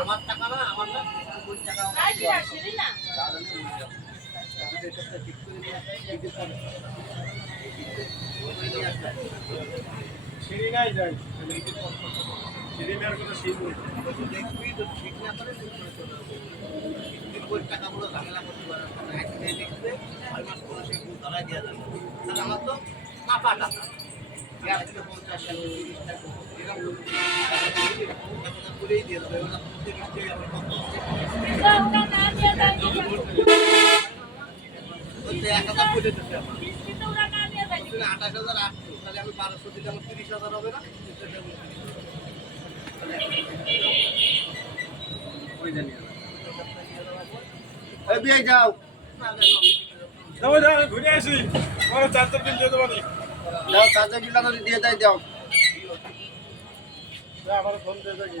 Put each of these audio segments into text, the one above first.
আমার টাকা না, আমার না, ওই টাকা না। সিঁড়ি নাই যাই সিঁড়ি নেওয়ার কোনো সিঁড়ি দেখবি তো ঠিক না করে ওই টাকাগুলো ঝামেলা করতে পারে দেখবে 6 মাস পরে সেই ধরা দিয়ে যাবে তাহলে আমার তো মাপা টাকা 50 টাকা 30 টাকা এরকম করেই দিয়ে দেবে ওটা প্রত্যেক আমার কত 1000 করে দিতে হবে 28,800 তাহলে আমি 1200 দিলে আমার 30,000 হবে না ওই জানি এই বিয়ে যাও যাও যাও ঘুরে আসি আমার চার্জার বিল দিয়ে দেবো নি যাও চার্জার বিলটা যদি দিয়ে দেয় দাও আমার ফোন দিয়ে দেখি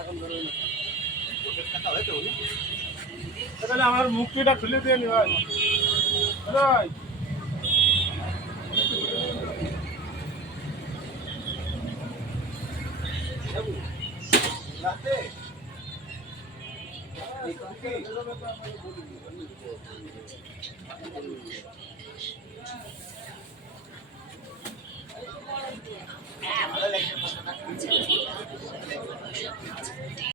এখন ধরো না টাকা হয়েছে উনি তাহলে আমার মুক্তিটা খুলে দিয়ে নি ভাই ভাই রাতে